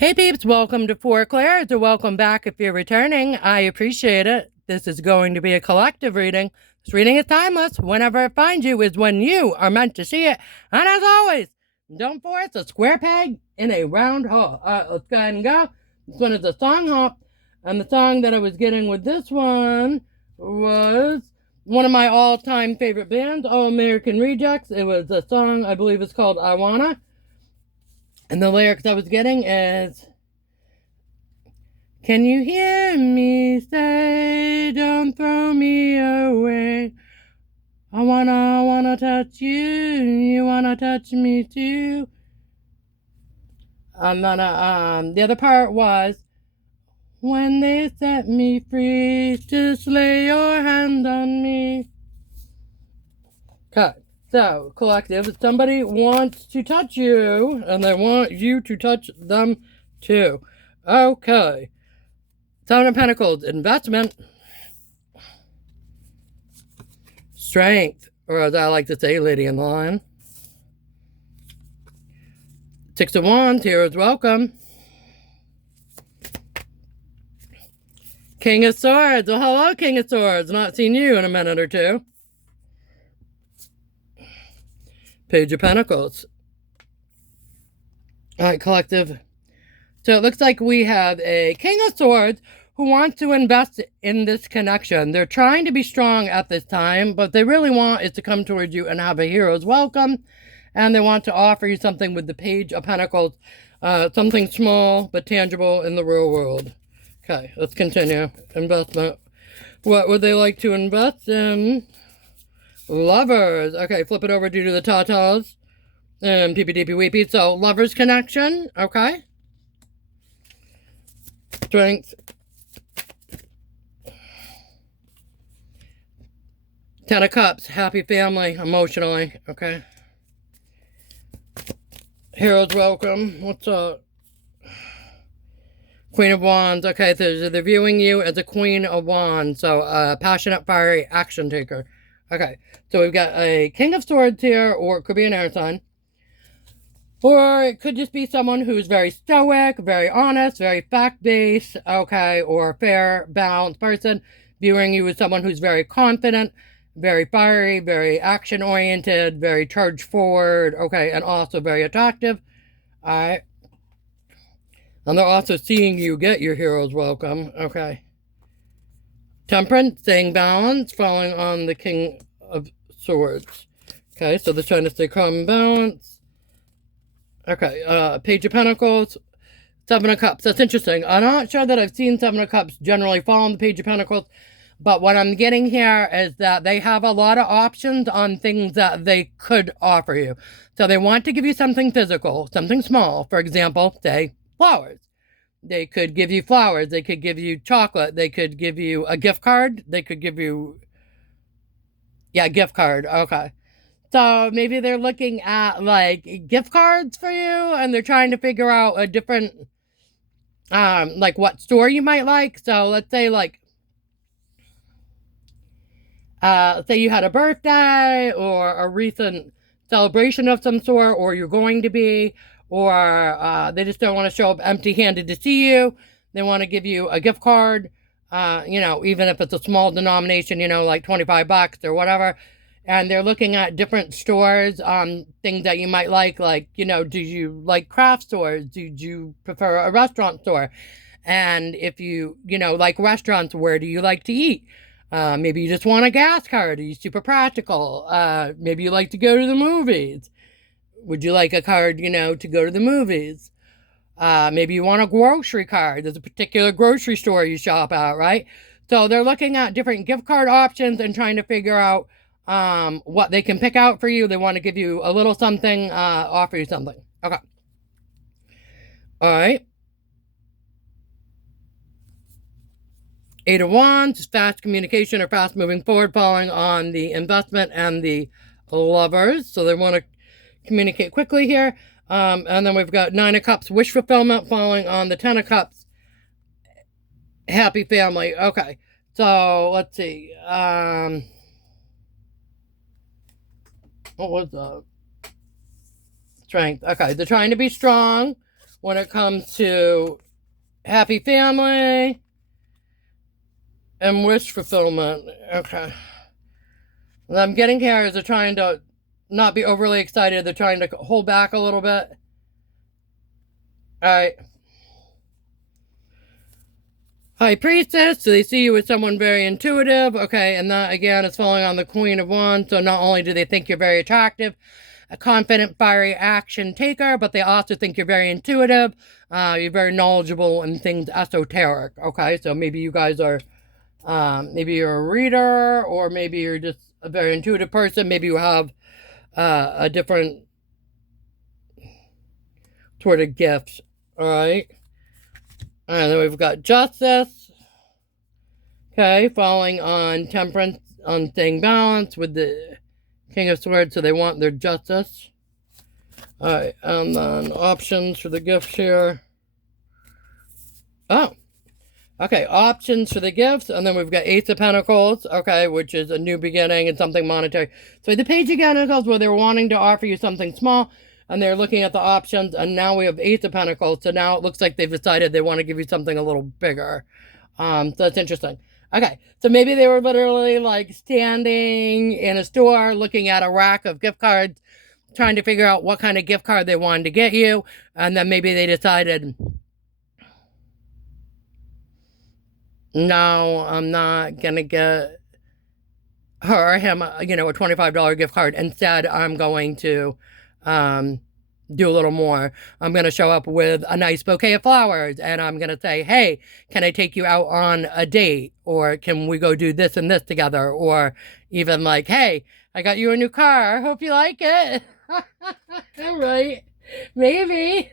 Hey peeps, welcome to Four Clairs, or welcome back if you're returning. I appreciate it. This is going to be a collective reading. This reading is timeless. Whenever it finds you is when you are meant to see it. And as always, don't force a square peg in a round hole. Let's go ahead and go. This one is a song hop. And the song that I was getting with this one was one of my all-time favorite bands, All American Rejects. It was a song, I believe it's called I Wanna. And the lyrics I was getting is, can you hear me say, don't throw me away. I wanna touch you, you wanna touch me too. And then the other part was, when they set me free, just lay your hand on me. Okay. So, collective, if somebody wants to touch you, and they want you to touch them too. Okay. Seven of Pentacles, investment. Strength, or as I like to say, Lady in the Lion. Six of Wands, heroes welcome. King of Swords, well hello King of Swords, not seen you in a minute or two. Page of Pentacles. Alright, collective. So it looks like we have a King of Swords who wants to invest in this connection. They're trying to be strong at this time, but they really want is to come towards you and have a hero's welcome. And they want to offer you something with the Page of Pentacles. Something small but tangible in the real world. Okay, let's continue. Investment. What would they like to invest in? Lovers. Okay, flip it over due to the tatas. And peepee weepee. So, lovers connection. Okay. Strength. Ten of Cups. Happy family. Emotionally. Okay. Heroes welcome. What's up? Queen of Wands. Okay, so they're viewing you as a Queen of Wands. So, passionate, fiery, action taker. Okay, so we've got a King of Swords here, or it could be an air sign. Or it could just be someone who's very stoic, very honest, very fact-based, okay, or a fair, balanced person. Viewing you as someone who's very confident, very fiery, very action-oriented, very charge-forward, okay, and also very attractive. Alright. And they're also seeing you get your hero's welcome, okay. Temperance, staying balanced, falling on the King of Swords. Okay, so they're trying to stay calm and balanced. Okay, Page of Pentacles, Seven of Cups. That's interesting. I'm not sure that I've seen Seven of Cups generally fall on the Page of Pentacles, but what I'm getting here is that they have a lot of options on things that they could offer you. So they want to give you something physical, something small. For example, say, flowers. They could give you flowers. They could give you chocolate. They could give you a gift card. They could give you... Yeah, gift card. Okay. So maybe they're looking at, like, gift cards for you, and they're trying to figure out a different, like, what store you might like. So let's say, like, say you had a birthday, or a recent celebration of some sort, or you're going to be... Or they just don't want to show up empty-handed to see you. They want to give you a gift card, you know, even if it's a small denomination, you know, like 25 bucks or whatever. And they're looking at different stores, things that you might like, you know, do you like craft stores? Do you prefer a restaurant store? And if you know, like restaurants, where do you like to eat? Maybe you just want a gas card. Are you super practical? Maybe you like to go to the movies. Would you like a card, you know, to go to the movies? Maybe you want a grocery card. There's a particular grocery store you shop at, right? So they're looking at different gift card options and trying to figure out what they can pick out for you. They want to give you a little something, offer you something. Okay. All right. Eight of Wands, fast communication or fast moving forward, following on the investment and the lovers. So they want to communicate quickly here. And then we've got Nine of Cups, wish fulfillment, falling on the Ten of Cups, happy family. Okay, so let's see. What was the strength? Okay, they're trying to be strong. when it comes to happy family and wish fulfillment. Okay. And I'm getting cards. They're trying to not be overly excited. They're trying to hold back a little bit. All right. High Priestess, so they see you as someone very intuitive. Okay, and that again is falling on the Queen of Wands. So not only do they think you're very attractive, a confident, fiery action taker, but they also think you're very intuitive. You're very knowledgeable in things esoteric. Okay, so maybe you guys are, maybe you're a reader, or maybe you're just a very intuitive person. Maybe you have a different sort of gift. All right. And then we've got Justice. Okay, falling on Temperance, on staying balanced with the King of Swords, so they want their justice. Alright, and then options for the gifts here. Oh, okay, options for the gifts, and then we've got Ace of Pentacles, okay, which is a new beginning and something monetary. So the Page of Pentacles, where they're wanting to offer you something small, and they're looking at the options, and now we have Ace of Pentacles, so now it looks like they've decided they want to give you something a little bigger. So that's interesting. Okay, so maybe they were literally like standing in a store looking at a rack of gift cards, trying to figure out what kind of gift card they wanted to get you, and then maybe they decided, no, I'm not going to get her or him, you know, a $25 gift card. Instead, I'm going to do a little more. I'm going to show up with a nice bouquet of flowers, and I'm going to say, hey, can I take you out on a date? Or can we go do this and this together? Or even like, hey, I got you a new car. I hope you like it. All right. Maybe.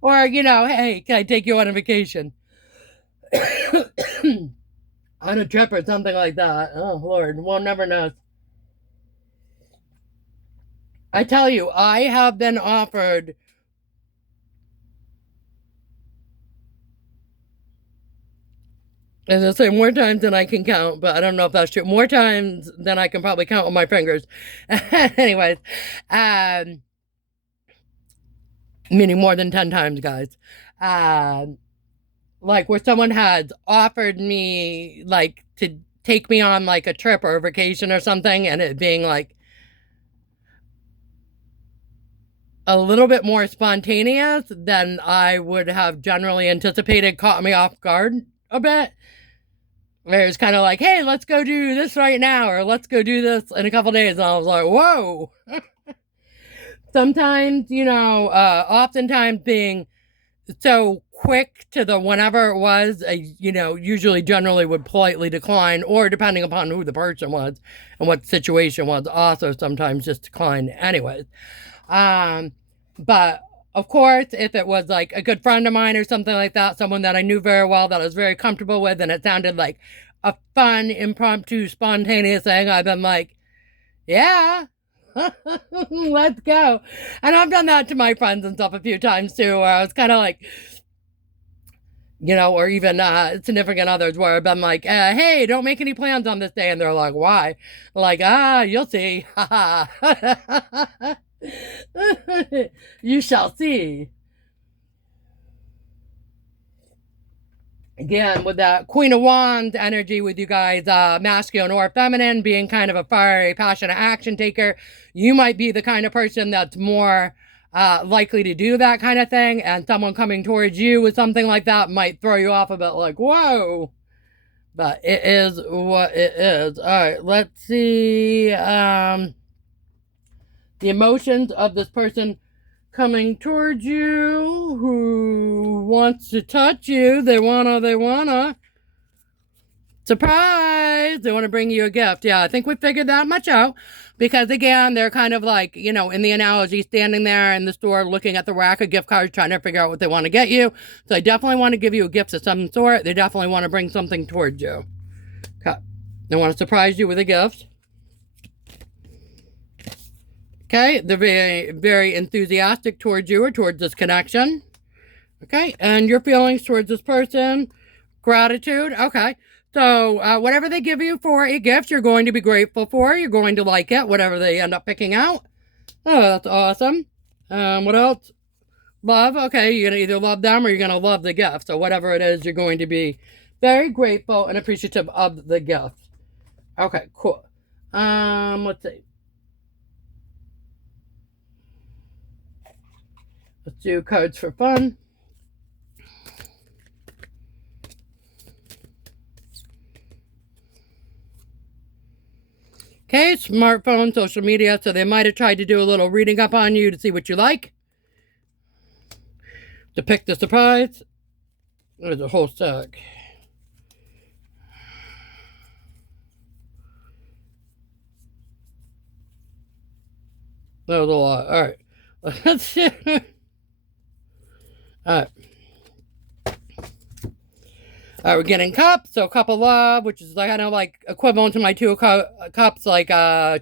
Or, you know, hey, can I take you on a vacation? On a trip or something like that. Oh, Lord. One never knows. I tell you, I have been offered as I say, more times than I can count, but I don't know if that's true. More times than I can probably count on my fingers. Anyways, meaning more than 10 times, guys. Like where someone has offered me like to take me on like a trip or a vacation or something, and it being like a little bit more spontaneous than I would have generally anticipated, caught me off guard a bit. Where it's kind of like, hey, let's go do this right now, or let's go do this in a couple days. And I was like, whoa. Sometimes, you know, oftentimes being so quick to the whenever it was, you know, usually generally would politely decline, or depending upon who the person was and what the situation was, also sometimes just decline anyways. But of course, if it was like a good friend of mine or something like that, someone that I knew very well, that I was very comfortable with, and it sounded like a fun, impromptu, spontaneous thing, I've been like, yeah, let's go. And I've done that to my friends and stuff a few times too, where I was kind of like, you know, or even significant others where I've been like, hey, don't make any plans on this day. And they're like, why? Like, you'll see. You shall see. Again, with that Queen of Wands energy with you guys, masculine or feminine, being kind of a fiery, passionate action taker, you might be the kind of person that's more likely to do that kind of thing, and someone coming towards you with something like that might throw you off a bit like, whoa. But it is what it is. All right, let's see. The emotions of this person coming towards you who wants to touch you. They wanna. Surprise! They want to bring you a gift. Yeah, I think we figured that much out. Because again, they're kind of like, you know, in the analogy, standing there in the store looking at the rack of gift cards, trying to figure out what they want to get you. So they definitely want to give you a gift of some sort. They definitely want to bring something towards you. Okay. They want to surprise you with a gift. Okay, they're very, very enthusiastic towards you or towards this connection. Okay, and your feelings towards this person, gratitude. Okay, so whatever they give you for a gift, you're going to be grateful for. You're going to like it, whatever they end up picking out. Oh, that's awesome. What else? Love, okay, you're going to either love them or you're going to love the gift. So whatever it is, you're going to be very grateful and appreciative of the gift. Okay, cool. Let's see. Let's do cards for fun. Okay, smartphone, social media. So they might have tried to do a little reading up on you to see what you like. To pick the surprise. There's a whole stack. That was a lot. All right. Let's see. All right. We're getting cups. So cup of love, which is kind of like equivalent to my two cups, like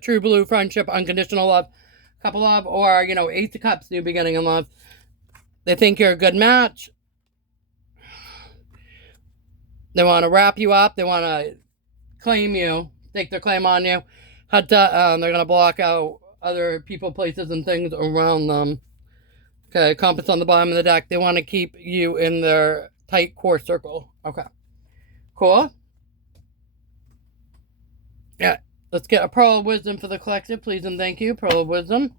true blue friendship, unconditional love, cup of love, or, you know, ace of cups, new beginning in love. They think you're a good match. They want to wrap you up. They want to claim you, take their claim on you. They're going to block out other people, places, and things around them. Okay, compass on the bottom of the deck. They want to keep you in their tight core circle. Okay, cool. Yeah, let's get a pearl of wisdom for the collective, please and thank you. Pearl of wisdom.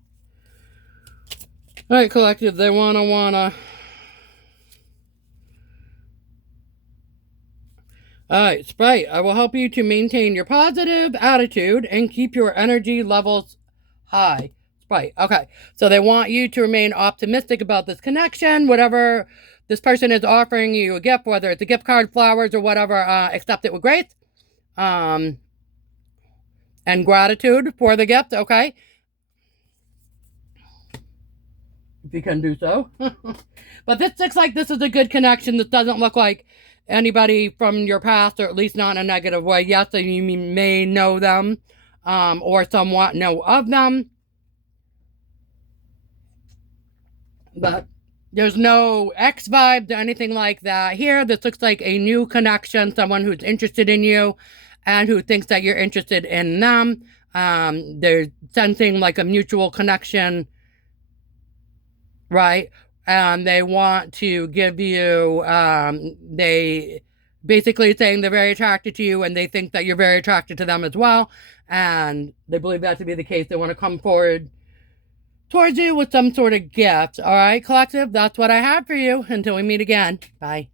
All right, collective. They wanna. All right, Sprite. I will help you to maintain your positive attitude and keep your energy levels high. Sprite. Okay, so they want you to remain optimistic about this connection. Whatever this person is offering you a gift, whether it's a gift card, flowers, or whatever, accept it with grace. And gratitude for the gift. Okay. If you can do so. But this looks like this is a good connection. This doesn't look like anybody from your past, or at least not in a negative way. Yes, you may know them, or somewhat know of them, but there's no X vibes or anything like that here. This looks like a new connection, someone who's interested in you and who thinks that you're interested in them. They're sensing like a mutual connection, right? They want to give you, they basically saying they're very attracted to you and they think that you're very attracted to them as well. And they believe that to be the case. They want to come forward towards you with some sort of gift. All right, collective, that's what I have for you. Until we meet again. Bye.